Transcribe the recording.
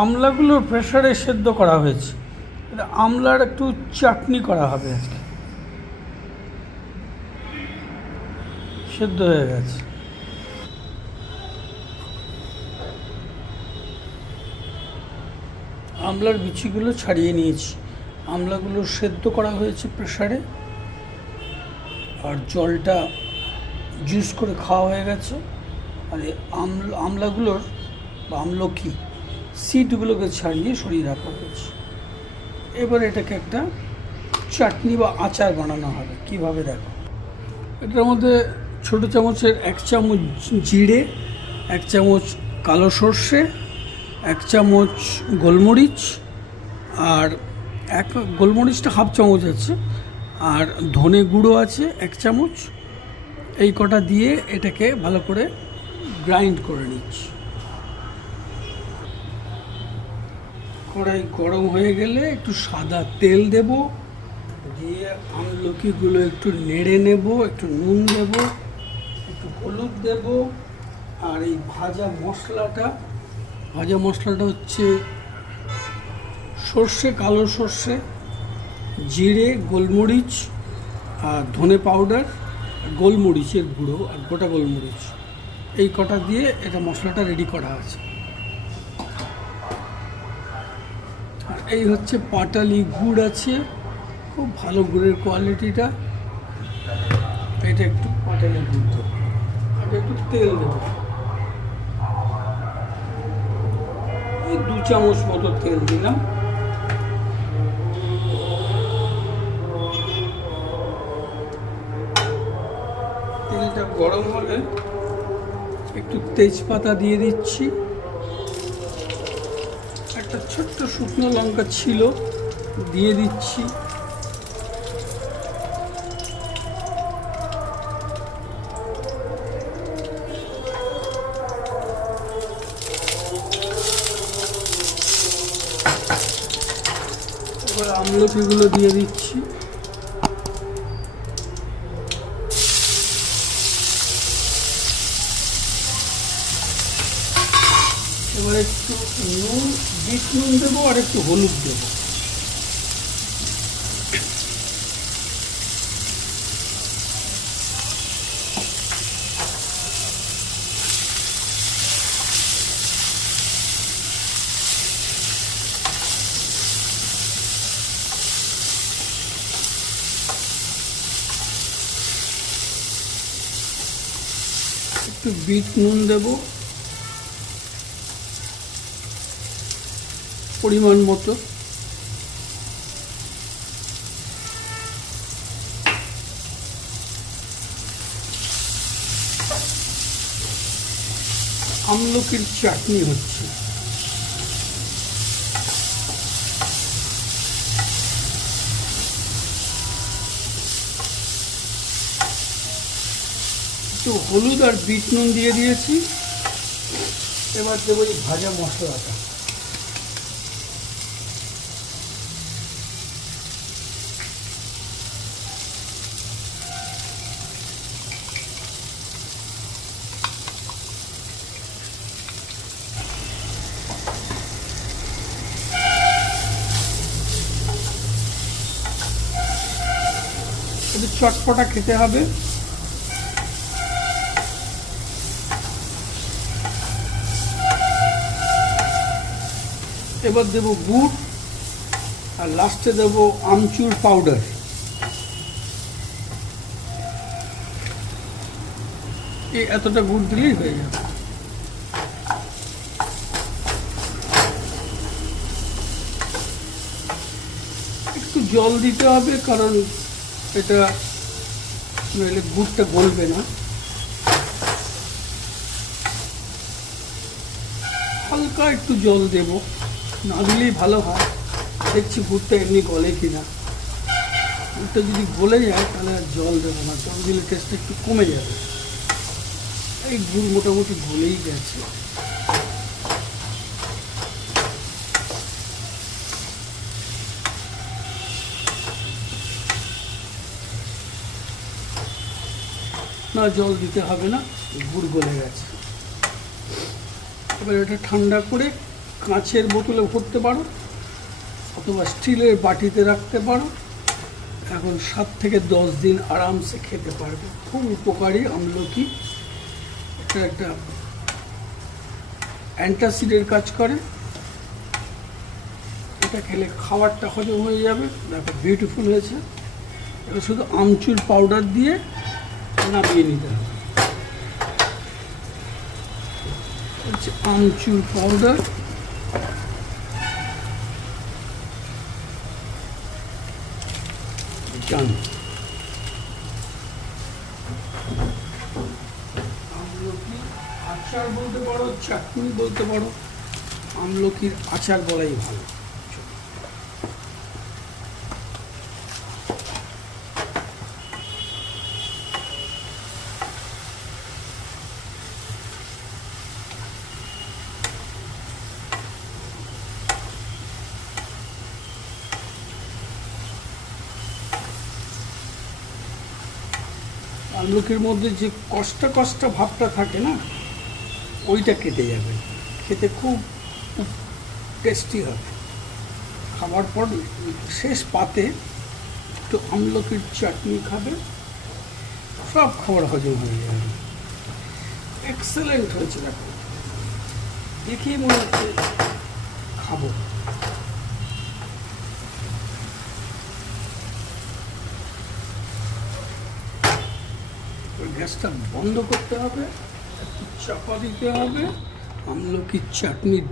আমলাগুলোর প্রেসারে সেদ্ধ করা হয়েছে। আমলার একটু চাটনি করা হবে আজকে। সেদ্ধ হয়ে গেছে। আমলার বিচিগুলো ছাড়িয়ে নিয়েছি। আমলাগুলো সেদ্ধ করা হয়েছে প্রেসারে, আর জলটা জুস করে খাওয়া হয়ে গেছে। আর এই আমলাগুলোর বা আমলকি সিডগুলোকে ছাড়িয়ে সরিয়ে রাখা হয়েছে। এবার এটাকে একটা চাটনি বা আচার বানানো হবে। কিভাবে দেখো, এটার মধ্যে ছোটো চামচের 1 চামচ জিরে, 1 চামচ কালো সর্ষে, 1 চামচ গোলমরিচ, আর গোলমরিচটা হাফ চামচ আছে, আর ধনে গুঁড়ো আছে 1 চামচ। এই কটা দিয়ে এটাকে ভালো করে গ্রাইন্ড করে নিচ্ছি। কড়াই গরম হয়ে গেলে একটু সাদা তেল দেব, দিয়ে আমলকিগুলো একটু নেড়ে নেব, একটু নুন দেব, একটু হলুদ দেব। আর এই ভাজা মশলাটা হচ্ছে সর্ষে, কালো সর্ষে, জিরে, গোলমরিচ আর ধনে পাউডার, গোলমরিচের গুঁড়ো আর গোটা গোলমরিচ, এই কটা দিয়ে এটা মশলাটা রেডি করা আছে। আর এই হচ্ছে পাটালি গুড় আছে, খুব ভালো গুড়ের কোয়ালিটিটা। এটা একটু পাটালি গুড় দেবো, আর একটু তেল দেবো, এই 2 চামচ মতো তেল দিলাম। তেলটা গরম হলে একটু তেজপাতা দিয়ে দিচ্ছি, একটা ছোট্ট শুকনো লঙ্কা ছিল দিয়ে দিচ্ছি, এবার আমলকিগুলো দিয়ে দিচ্ছি। এবার একটু নুন, বিট নুন দেবো, আর একটু হলুদ দেবো। একটু বিট নুন দেবো পরিমাণ মতো। আমলকির চাটনি হচ্ছে। একটু হলুদ আর বিট নুন দিয়ে দিয়েছি। এবার দেবো এই ভাজা মশলাটা। একটু চটপটা খেতে হবে। এবার দেব গুড়, আর লাস্টে দেব আমচুর পাউডার। এই এতটা গুড় দিলেই হয়ে যাবে। একটু জল দিতে হবে, কারণ এটা নইলে গুড়টা গলবে না। হালকা একটু জল দেব, না দিলেই ভালো হয়। দেখছি গুড়টা এমনি গলে কিনা। গুড়টা যদি গলে যায় তাহলে আর জল দেবো না, জল দিলে টেস্টটা একটু কমে যাবে। এই গুড় মোটামুটি গলেই গেছে। না, জল দিতে হবে না, গুড় গলে গেছে। এবার এটা ঠান্ডা করে কাঁচের বোতলে ভরতে পারো অথবা স্টিলের বাটিতে রাখতে পারো। এখন 7 থেকে 10 দিন আরামসে খেতে পারবে। খুব উপকারী আমলকি। এটা একটা অ্যান্টাসিডের কাজ করে। এটা খেলে খাবারটা হজম হয়ে যাবে। দেখো বিউটিফুল হয়েছে। এটা শুধু আমচুর পাউডার দিয়ে নামিয়ে নিতে হবে। হচ্ছে আমচুর পাউডার। জান আমলকি আচার বলতে পারো, চাটনি বলতে পারো। আমলকির আচার বলাই ভালো। আমলকির মধ্যে যে কষ্টা কষ্টা ভাবটা থাকে না, ওইটা কেটে যাবে। খেতে খুব টেস্টি হবে। খাবার পর শেষ পাতে একটু আমলকির চাটনি খাবে, সব খাবার হজম হয়ে যাবে। এক্সেলেন্ট হয়েছে। দেখো দেখেই মনে হচ্ছে খাবো। গ্যাসটা বন্ধ করতে হবে, একটু চাপা দিতে হবে। আমলকির চাটনির